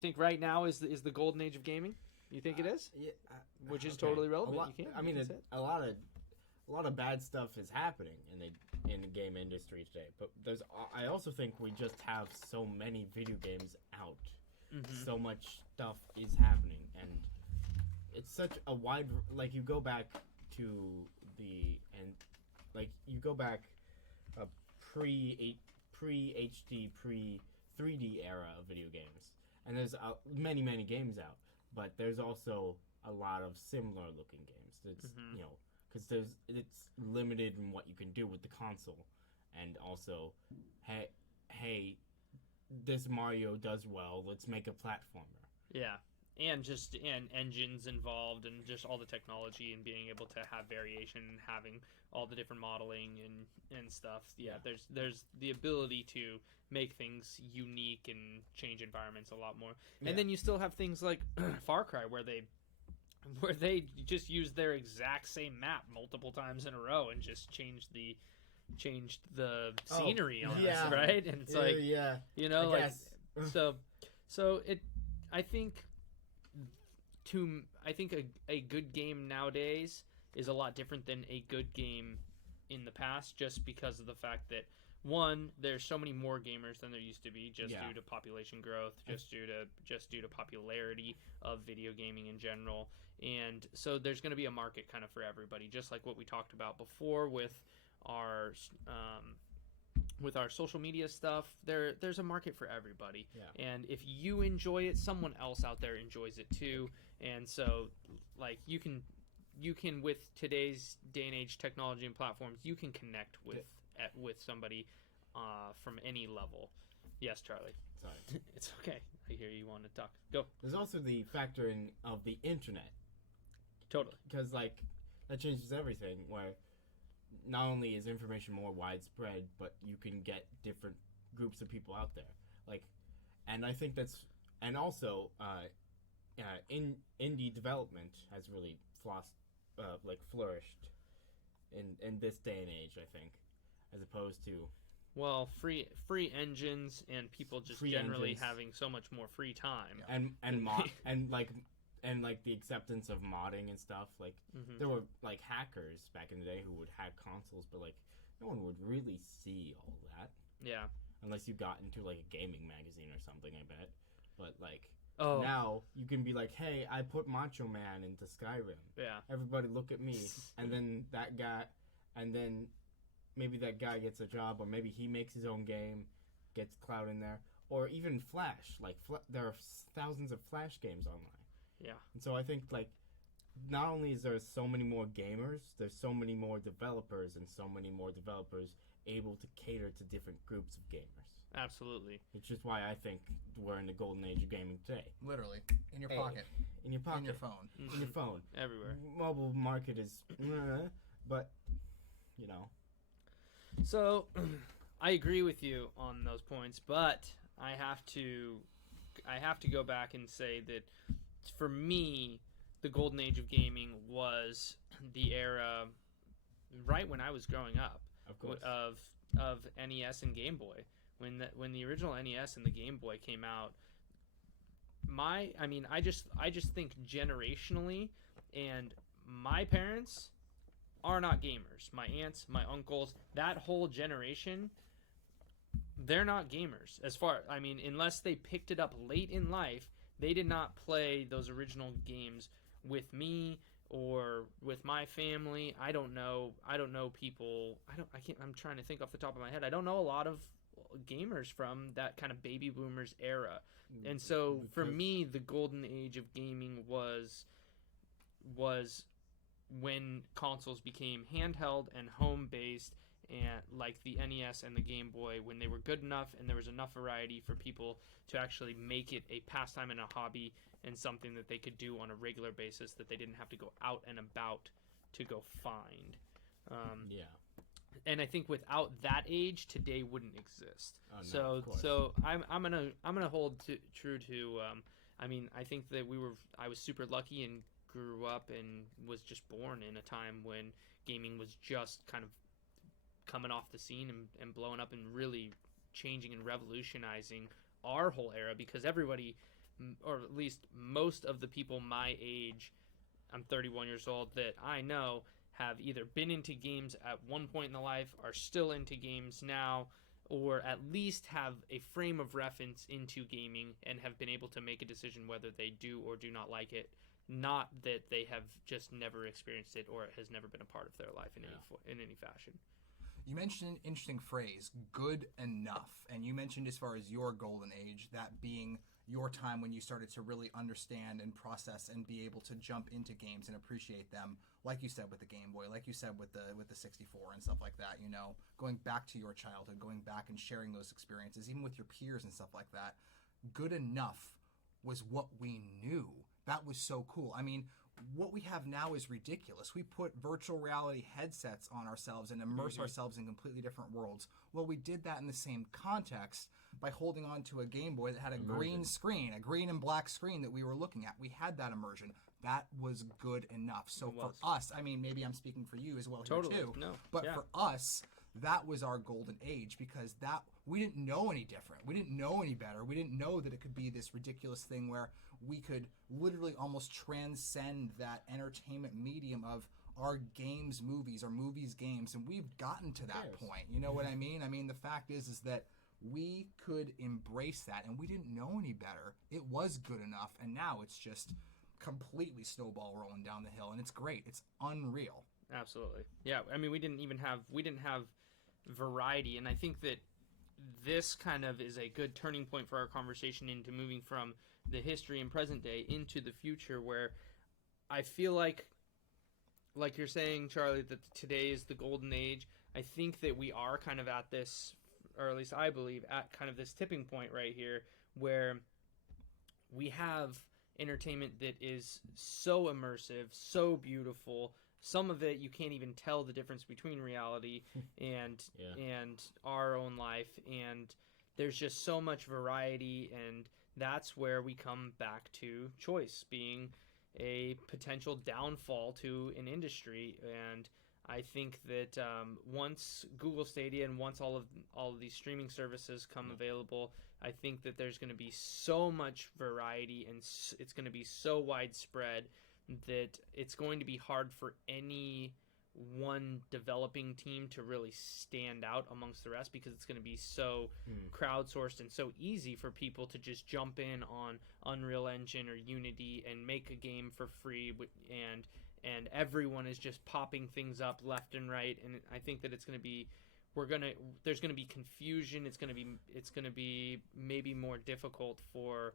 Think right now is the golden age of gaming? You think it is? Yeah, Which is okay. totally relevant. A lot, You can. I mean, you can say it. a lot of bad stuff is happening in the game industry today. But I also think we just have so many video games out. So much stuff is happening, and it's such a wide. Like you go back to the and like you go back pre HD pre 3D era of video games, and there's many games out, but there's also a lot of similar looking games. It's because it's limited in what you can do with the console, and also, hey, this Mario does well. Let's make a platformer. Yeah. And engines involved and just all the technology and being able to have variation and having all the different modeling and stuff. Yeah, there's the ability to make things unique and change environments a lot more. And then you still have things like Far Cry where they just use their exact same map multiple times in a row and just changed the scenery on us, right? And it's so it I think a good game nowadays is a lot different than a good game in the past, just because of the fact that one, there's so many more gamers than there used to be, just due to population growth, just due to popularity of video gaming in general, and so there's going to be a market kind of for everybody, just like what we talked about before with our social media stuff. There's a market for everybody, and if you enjoy it, someone else out there enjoys it too. And so like you can with today's day and age technology and platforms, you can connect with somebody from any level. Yes, Charlie. Sorry. It's okay. I hear you want to talk. Go. There's also the factor of the internet. Totally. Because that changes everything, where not only is information more widespread, but you can get different groups of people out there. And I think and also indie development has really flourished in this day and age, I think, as opposed to free engines and people just generally having so much more free time, and the acceptance of modding and stuff. There were hackers back in the day who would hack consoles, but no one would really see all that. Yeah. Unless you got into a gaming magazine or something, I bet. But now you can be like, hey, I put Macho Man into Skyrim. Yeah. Everybody look at me. And then maybe that guy gets a job, or maybe he makes his own game, gets clout in there, or even Flash. There are thousands of Flash games online. Yeah. And so I think not only is there so many more gamers, there's so many more developers, and so many more developers able to cater to different groups of gamers. Absolutely. Which is why I think we're in the golden age of gaming today. Literally. In your pocket. In your pocket. In your phone. Mm-hmm. In your phone. Everywhere. Mobile market is but So I agree with you on those points, but I have to go back and say that for me, the golden age of gaming was the era right when I was growing up, of course, of NES and Game Boy. When the original NES and the Game Boy came out, I just think generationally, and my parents are not gamers. My aunts, my uncles, that whole generation, they're not gamers. Unless they picked it up late in life, they did not play those original games with me or with my family. I don't know people. I'm trying to think off the top of my head. I don't know a lot of gamers from that kind of baby boomers era. And so for me, the golden age of gaming was when consoles became handheld and home based, and like the NES and the Game Boy, when they were good enough and there was enough variety for people to actually make it a pastime and a hobby and something that they could do on a regular basis that they didn't have to go out and about to go find. And I think without that age, today wouldn't exist. Oh, no, so I'm gonna hold true to. I think that I was super lucky and grew up and was just born in a time when gaming was just kind of coming off the scene and blowing up and really changing and revolutionizing our whole era, because everybody or at least most of the people my age, I'm 31 years old, that I know have either been into games at one point in their life, are still into games now, or at least have a frame of reference into gaming and have been able to make a decision whether they do or do not like it. Not that they have just never experienced it or it has never been a part of their life in any fashion. You mentioned an interesting phrase, good enough. And you mentioned as far as your golden age, that being your time when you started to really understand and process and be able to jump into games and appreciate them, like you said with the Game Boy, like you said with the 64 and stuff like that, you know, going back to your childhood, going back and sharing those experiences, even with your peers and stuff like that. Good enough was what we knew. That was so cool. I mean, what we have now is ridiculous. We put virtual reality headsets on ourselves and immerse ourselves in completely different worlds. Well, we did that in the same context by holding on to a Game Boy that had a green screen, a green and black screen that we were looking at. We had that immersion. That was good enough. So for us, I mean, maybe I'm speaking for you as well here too. No. But for us, that was our golden age because that we didn't know any different. We didn't know any better. We didn't know that it could be this ridiculous thing where we could literally almost transcend that entertainment medium of our games, movies, or movies, games, and we've gotten to that point. You know what I mean? I mean, the fact is that we could embrace that, and we didn't know any better. It was good enough, and now it's just completely snowball rolling down the hill, and it's great. It's unreal. Absolutely. Yeah, I mean, we didn't have variety, and I think that this kind of is a good turning point for our conversation into moving from the history and present day into the future, where I feel like you're saying, Charlie, that today is the golden age. I think that we are kind of at this, or at least I believe, at kind of this tipping point right here, where we have entertainment that is so immersive, so beautiful. Some of it you can't even tell the difference between reality and our own life, and there's just so much variety, and that's where we come back to choice being a potential downfall to an industry. And I think that once Google Stadia and once all of these streaming services come available, I think that there's going to be so much variety and it's going to be so widespread that it's going to be hard for any one developing team to really stand out amongst the rest, because it's going to be so crowdsourced and so easy for people to just jump in on Unreal Engine or Unity and make a game for free, and everyone is just popping things up left and right. And I think that it's going to be there's going to be confusion. It's going to be maybe more difficult for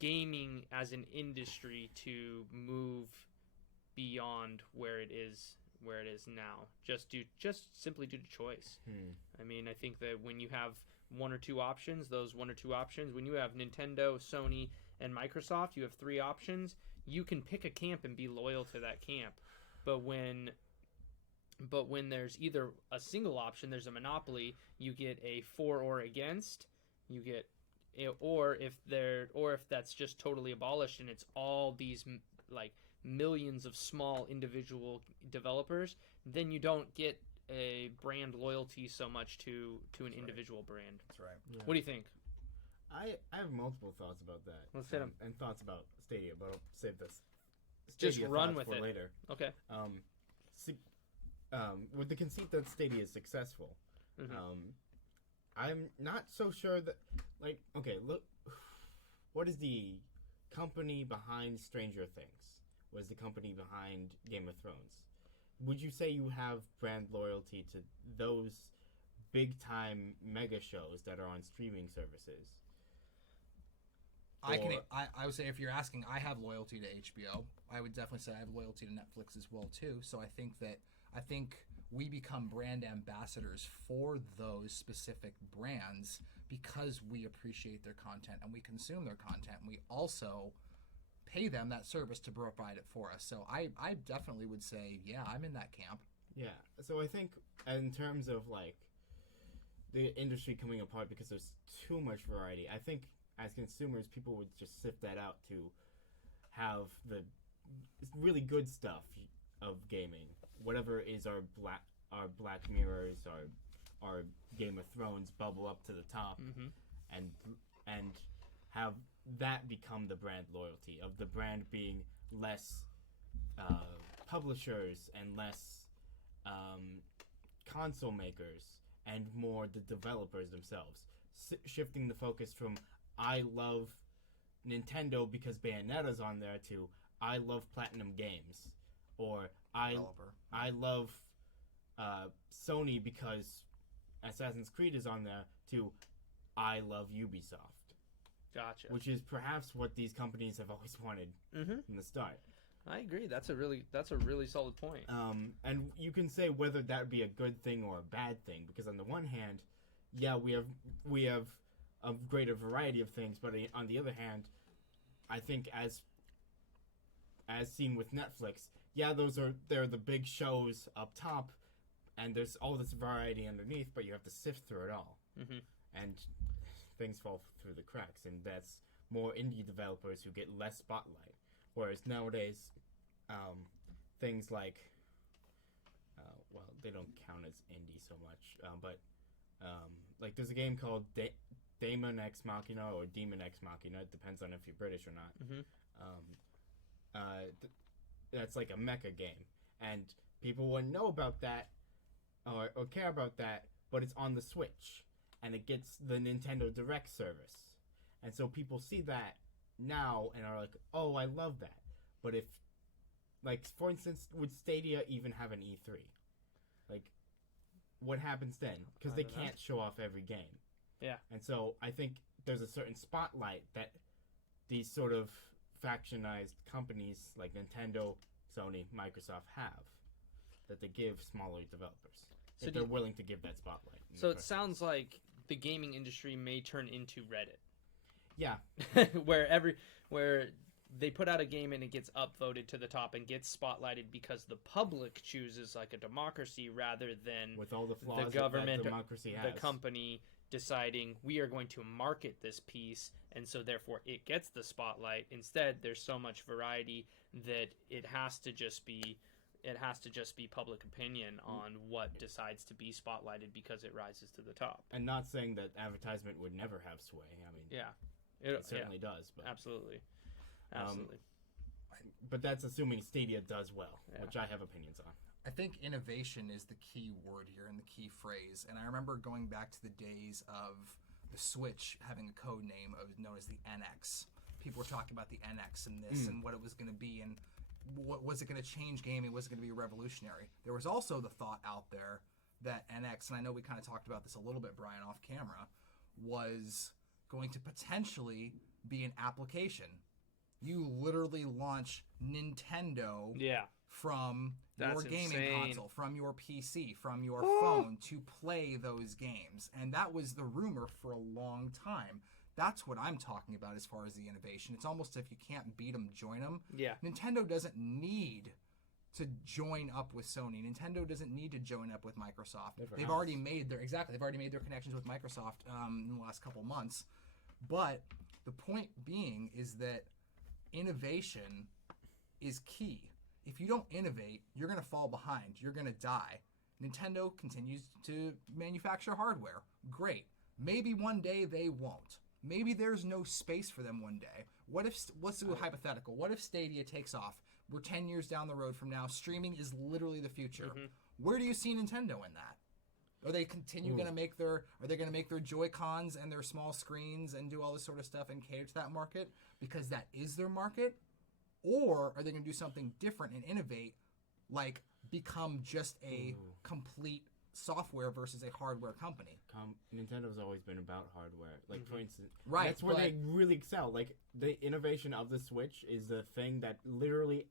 gaming as an industry to move beyond where it is now, just simply due to choice. I mean, I think that when you have one or two options, when you have Nintendo, Sony, and Microsoft, you have three options. You can pick a camp and be loyal to that camp. But when there's either a single option, there's a monopoly, you get a for or against, or if that's just totally abolished and it's all these like millions of small individual developers, then you don't get a brand loyalty so much to an individual brand. That's right. Yeah. What do you think? I have multiple thoughts about that. Let's hit 'em. And thoughts about Stadia, but I'll save this. Just Stadia run thoughts with for it. later. Okay. With the conceit that Stadia is successful, I'm not so sure that, like, okay, look, what is the company behind Stranger Things? What is the company behind Game of Thrones? Would you say you have brand loyalty to those big-time mega shows that are on streaming services? I would say, if you're asking, I have loyalty to HBO. I would definitely say I have loyalty to Netflix as well too. So I think we become brand ambassadors for those specific brands because we appreciate their content and we consume their content, and we also pay them that service to provide it for us. So I definitely would say, yeah, I'm in that camp. Yeah. So I think in terms of like the industry coming apart because there's too much variety, I think as consumers, people would just sift that out to have the really good stuff of gaming. Whatever is our Black Mirrors, our Game of Thrones bubble up to the top, and have that become the brand loyalty of the brand being less publishers and less console makers and more the developers themselves, shifting the focus from I love Nintendo because Bayonetta's on there to I love Platinum Games, or I love Sony because Assassin's Creed is on there, to I love Ubisoft. Gotcha. Which is perhaps what these companies have always wanted from the start. I agree. That's a really solid point. And you can say whether that be a good thing or a bad thing, because on the one hand, yeah, we have a greater variety of things, but on the other hand, I think as seen with Netflix, yeah, they're the big shows up top, and there's all this variety underneath, but you have to sift through it all, and things fall through the cracks, and that's more indie developers who get less spotlight. Whereas nowadays, things like, well, they don't count as indie so much, but like there's a game called Daemon X Machina or Demon X Machina. It depends on if you're British or not. That's like a mecha game, and people wouldn't know about that or care about that, but it's on the Switch, and it gets the Nintendo Direct service, and so people see that now and are like, oh, I love that. But if, like, for instance, would Stadia even have an E3? Like, what happens then? Because they can't show off every game. Yeah. And so I think there's a certain spotlight that these sort of factionized companies like Nintendo, Sony, Microsoft have that they give smaller developers. So they're willing to give that spotlight. So it sounds like the gaming industry may turn into Reddit. Yeah. where they put out a game and it gets upvoted to the top and gets spotlighted because the public chooses like a democracy rather than with all the flaws the government that democracy has. The company deciding we are going to market this piece, and so therefore it gets the spotlight. Instead, there's so much variety that it has to just be public opinion on what decides to be spotlighted because it rises to the top. And not saying that advertisement would never have sway. I mean, it certainly does. But, absolutely. But that's assuming Stadia does well, which I have opinions on. I think innovation is the key word here and the key phrase. And I remember going back to the days of the Switch having a code name known as the NX. People were talking about the NX and this and what it was going to be and what was it going to change gaming? Was it going to be revolutionary? There was also the thought out there that NX, and I know we kind of talked about this a little bit, Brian, off camera, was going to potentially be an application. You literally launch Nintendo from your gaming console, from your PC, from your phone to play those games. And that was the rumor for a long time. That's what I'm talking about as far as the innovation. It's almost if you can't beat them, join them. Yeah. Nintendo doesn't need to join up with Sony. Nintendo doesn't need to join up with Microsoft. They've already made their connections with Microsoft in the last couple months. But the point being is that innovation is key. If you don't innovate, you're going to fall behind. You're going to die. Nintendo continues to manufacture hardware. Great. Maybe one day they won't. Maybe there's no space for them one day. Let's do a hypothetical. What if Stadia takes off? We're 10 years down the road from now. Streaming is literally the future. Where do you see Nintendo in that? Are they going to make their Joy-Cons and their small screens and do all this sort of stuff and cater to that market because that is their market? Or are they going to do something different and innovate, like become just a complete software versus a hardware company? Nintendo's always been about hardware. Like, for instance, that's where they really excel. Like, the innovation of the Switch is the thing that literally...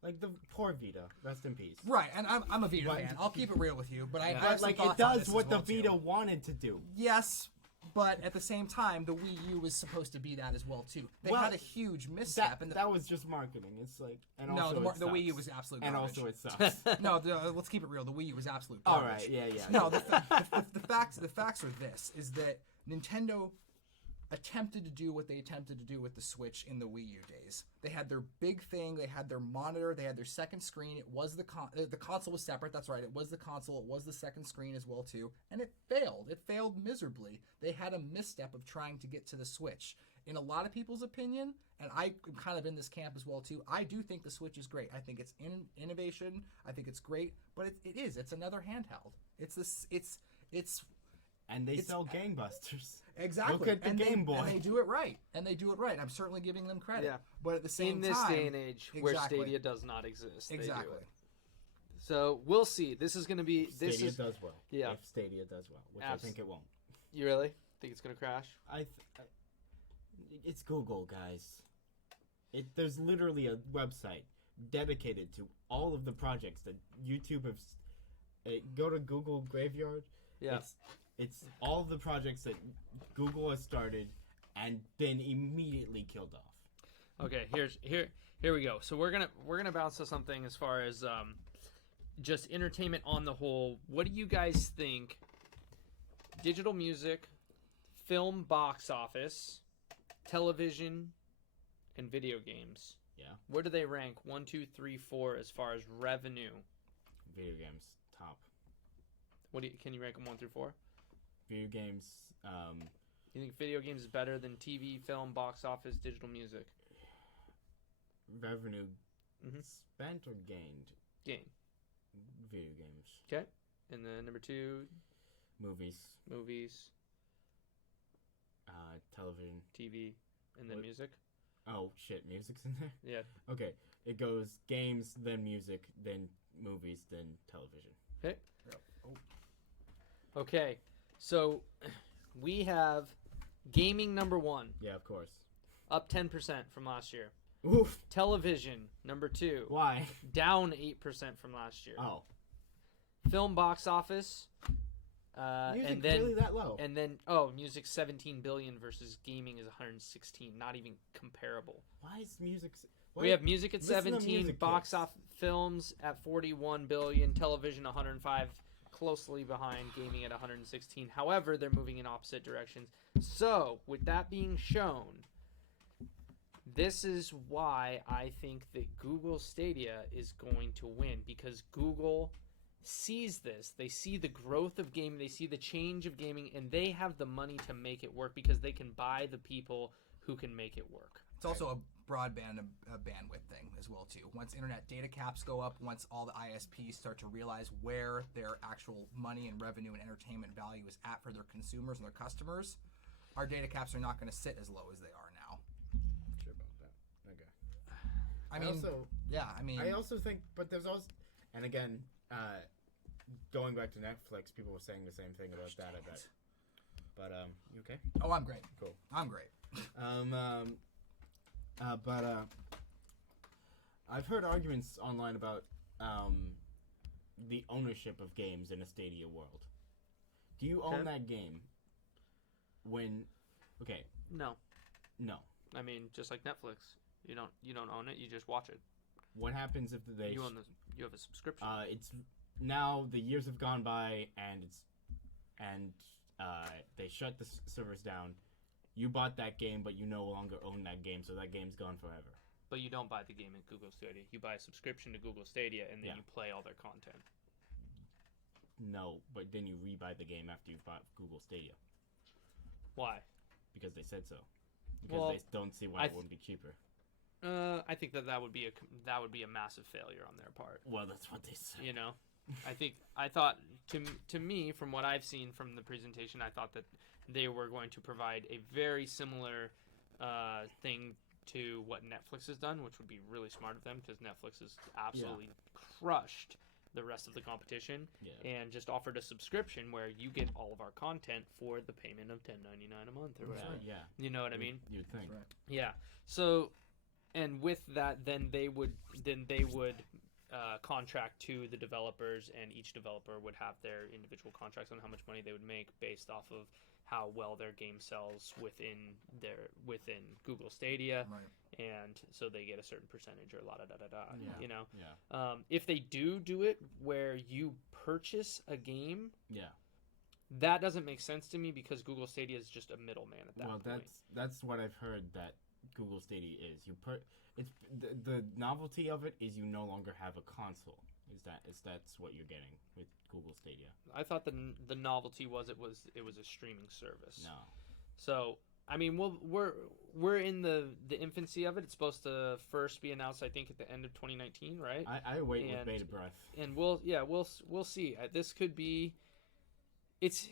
Like the poor Vita, rest in peace. Right, and I'm a Vita fan. I'll keep it real with you, but I have some like thoughts it on does this what as well, the Vita too. wanted to do. Yes, but at the same time, the Wii U was supposed to be that as well too. They had a huge misstep. That was just marketing. It's like the Wii U was absolute garbage. And also it sucks. No, let's keep it real. The Wii U was absolute garbage. All right, yeah. No, the facts are this: is that Nintendo attempted to do what they attempted to do with the Switch in the Wii U days. They had their big thing. They had their monitor. They had their second screen. It was the console was separate. That's right. It was the console. It was the second screen as well too. And it failed. It failed miserably. They had a misstep of trying to get to the Switch. in a lot of people's opinion, and I'm kind of in this camp as well too, I do think the Switch is great. I think it's innovation. I think it's great, but it's another handheld. And they sell gangbusters. Exactly. Look at the Game Boy. And they do it right. I'm certainly giving them credit. Yeah. But at the same in this time, day and age where Stadia does not exist, they do exactly. it. So we'll see. This is going to be. Stadia does well. Yeah. If Stadia does well, which I think it won't. You really think it's going to crash? It's Google, guys. There's literally a website dedicated to all of the projects that YouTube have. Go to Google Graveyard. Yeah. It's all the projects that Google has started and been immediately killed off. Okay, here we go. So we're gonna bounce to something as far as just entertainment on the whole. What do you guys think? Digital music, film box office, television, and video games. Yeah. Where do they rank? 1, 2, 3, 4 as far as revenue? Video games top. Can you rank them 1 through 4? Video games. You think video games is better than TV, film, box office, digital music? Revenue spent or gained? Gain. Video games. Okay. And then number 2? Movies. Television. TV. And then music? Oh, shit. Music's in there? Yeah. Okay. It goes games, then music, then movies, then television. Okay. Yep. Oh. Okay. So we have gaming number 1. Yeah, of course. Up 10% from last year. Oof. Television number 2. Why? Down 8% from last year. Oh. Film box office. Music and then really that low? And then music 17 billion versus gaming is 116. Not even comparable. Why is music? We have music at Listen to 17, music, box kids. office films at 41 billion, television 105, closely behind gaming at 116. However, they're moving in opposite directions. So, with that being shown, this is why I think that Google Stadia is going to win, because Google sees this. They see the growth of gaming, they see the change of gaming, and they have the money to make it work because they can buy the people who can make it work. It's also a broadband bandwidth thing as well too. Once internet data caps go up, once all the ISPs start to realize where their actual money and revenue and entertainment value is at for their consumers and their customers, our data caps are not going to sit as low as they are now. Sure about that. Okay. I also think, but there's also, and again, going back to Netflix, people were saying the same thing about that, I bet. But, you okay? Oh, I'm great. Cool. I'm great. I've heard arguments online about the ownership of games in a Stadia world. Do you own that game? No. No. I mean, just like Netflix, you don't own it. You just watch it. What happens if You have a subscription. It's now the years have gone by and they shut the servers down. You bought that game, but you no longer own that game, so that game's gone forever. But you don't buy the game at Google Stadia. You buy a subscription to Google Stadia, and then you play all their content. No, but then you rebuy the game after you've bought Google Stadia. Why? Because they said so. Because they don't see why it wouldn't be cheaper. I think that would be a massive failure on their part. Well, that's what they said. You know, I thought to me, from what I've seen from the presentation, I thought that they were going to provide a very similar thing to what Netflix has done, which would be really smart of them, because Netflix has absolutely crushed the rest of the competition, and just offered a subscription where you get all of our content for the payment of $10.99 a month or whatever. Yeah. You know what I mean? You'd think. Right. Yeah. So, and with that, then they would contract to the developers, and each developer would have their individual contracts on how much money they would make based off of how well their game sells within Google Stadia, Right. and so they get a certain percentage or Yeah. you know. Yeah. If they do it where you purchase a game, Yeah. that doesn't make sense to me, because Google Stadia is just a middleman at that point. Well, that's what I've heard that Google Stadia is. It's the novelty of it is you no longer have a console. That's what you're getting with Google Stadia. I thought the novelty was it was a streaming service. No. So I mean, we're we're in the infancy of it. It's supposed to first be announced, I think, at the end of 2019, right? I wait with bated breath. And we'll see. This could be. It's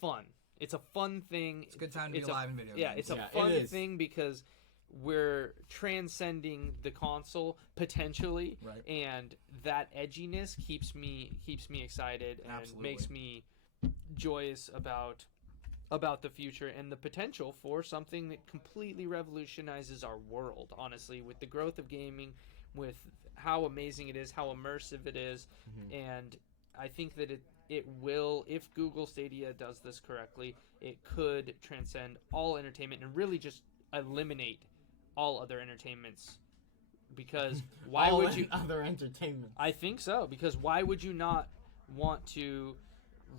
fun. It's a fun thing. It's a good time to be alive in video games. Yeah, it's a fun thing because we're transcending the console potentially, right. And that edginess keeps me excited and Absolutely. makes me joyous about the future and the potential for something that completely revolutionizes our world. Honestly, with the growth of gaming, with how amazing it is, how immersive it is, and I think that it will, if Google Stadia does this correctly, it could transcend all entertainment and really just eliminate all other entertainments. Because why would you other entertainment? I think so, because why would you not want to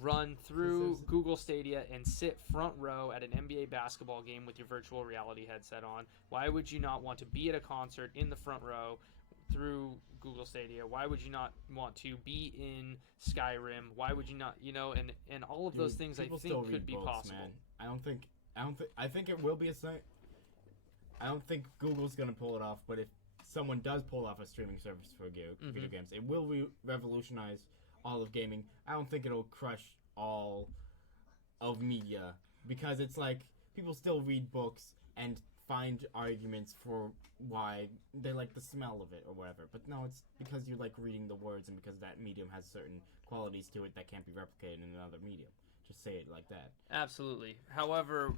run through Google Stadia and sit front row at an NBA basketball game with your virtual reality headset on? Why would you not want to be at a concert in the front row through Google Stadia? Why would you not want to be in Skyrim? Why would you not, and all of those things I think could be possible. Man. I think it will be a thing. I don't think Google's going to pull it off, but if someone does pull off a streaming service for video games, it will revolutionize all of gaming. I don't think it'll crush all of media, because it's like people still read books and find arguments for why they like the smell of it or whatever. But no, it's because you like reading the words and because that medium has certain qualities to it that can't be replicated in another medium. Just say it like that. Absolutely. However,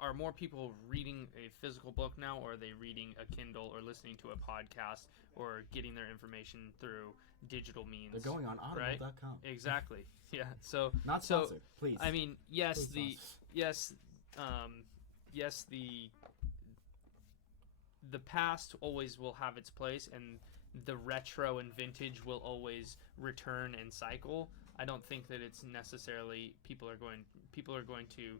are more people reading a physical book now, or are they reading a Kindle or listening to a podcast or getting their information through digital means? They're going on audible.com. Right? Exactly. Yeah. So not sponsored, please. I mean, yes, please the past always will have its place, and the retro and vintage will always return and cycle. I don't think that it's necessarily people are going to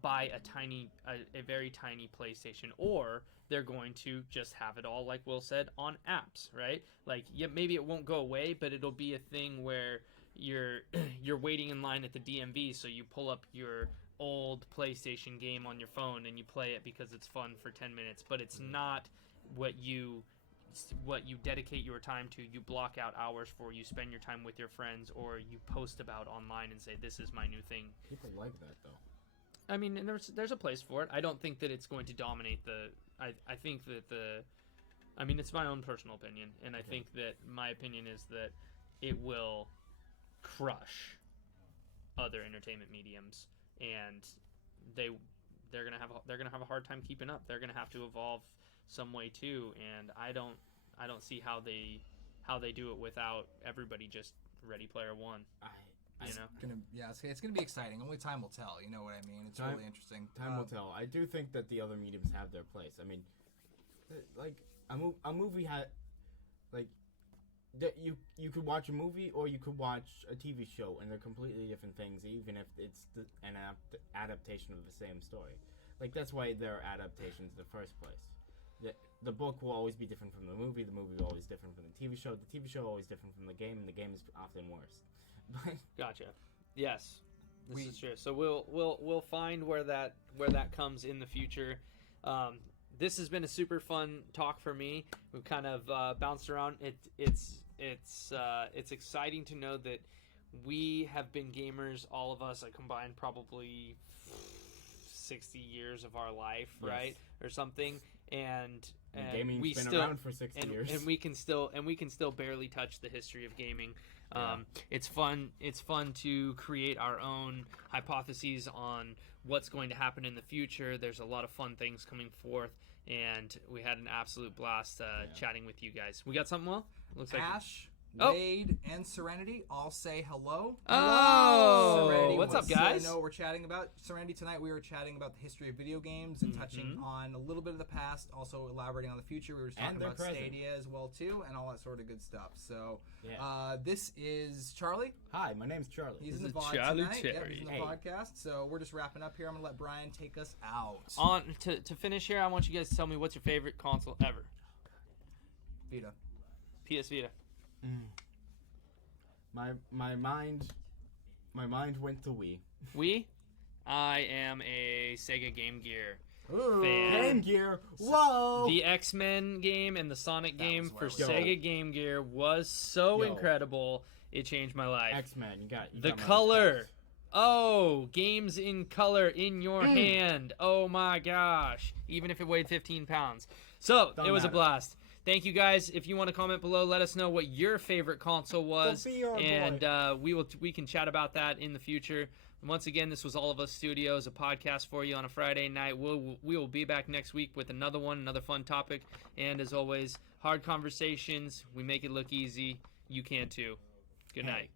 buy a very tiny PlayStation, or they're going to just have it all, like Will said, on apps, right? Like, yeah, maybe it won't go away, but it'll be a thing where you're waiting in line at the DMV, so you pull up your old PlayStation game on your phone and you play it because it's fun for 10 minutes, but it's not what you dedicate your time to. You block out hours for, you spend your time with your friends, or you post about online and say, this is my new thing. People like that, though. I mean, and there's a place for it. I don't think that it's going to dominate I think that it's my own personal opinion, and I think that my opinion is that it will crush other entertainment mediums, and they're gonna have a hard time keeping up. They're gonna have to evolve some way too, and I don't see how they do it without everybody just Ready Player One. It's gonna be exciting. Only time will tell. You know what I mean? It's really interesting. Time will tell. I do think that the other mediums have their place. I mean, like a movie you could watch a movie or you could watch a TV show, and they're completely different things, even if it's an adaptation of the same story. Like, that's why there are adaptations in the first place. The book will always be different from the movie will always different from the TV show will always different from the game, and the game is often worse. Gotcha. Yes, this is true. So we'll find where that comes in the future. This has been a super fun talk for me. We've kind of bounced around. It's exciting to know that we have been gamers, all of us, a combined probably 60 years of our life, right, or something. And gaming's been around for 60 years, and we can still barely touch the history of gaming. It's fun to create our own hypotheses on what's going to happen in the future. There's a lot of fun things coming forth, and we had an absolute blast chatting with you guys. We got something, Will? Looks like Ash, Wade, and Serenity all say hello. Oh, Serenity, what's up, guys? I know what we're chatting about. Serenity, tonight we were chatting about the history of video games and touching on a little bit of the past, also elaborating on the future. We were talking about Stadia as well, too, and all that sort of good stuff. So, this is Charlie. Hi, my name's Charlie. He's in the VOD Charlie tonight. Terry. Yep, he's in the podcast. So, we're just wrapping up here. I'm going to let Brian take us out. On to finish here, I want you guys to tell me what's your favorite console ever. Vita. PS Vita. My mind went to Wii. Wii? I am a Sega Game Gear. Ooh, fan. Game Gear. Whoa. The X-Men game and the Sonic That game was for where it was Sega Game Gear was so Yo. incredible. It changed my life. X-Men. You The got my color. respect. Oh, games in color in your hand. Oh my gosh. Even if it weighed 15 pounds. So, Don't it was a matter. blast. Thank you guys. If you want to comment below, let us know what your favorite console was. The VR boy. And we can chat about that in the future. Once again, this was All of Us Studios, a podcast for you on a Friday night. We will be back next week with another one, another fun topic. And as always, hard conversations. We make it look easy. You can too. Good night.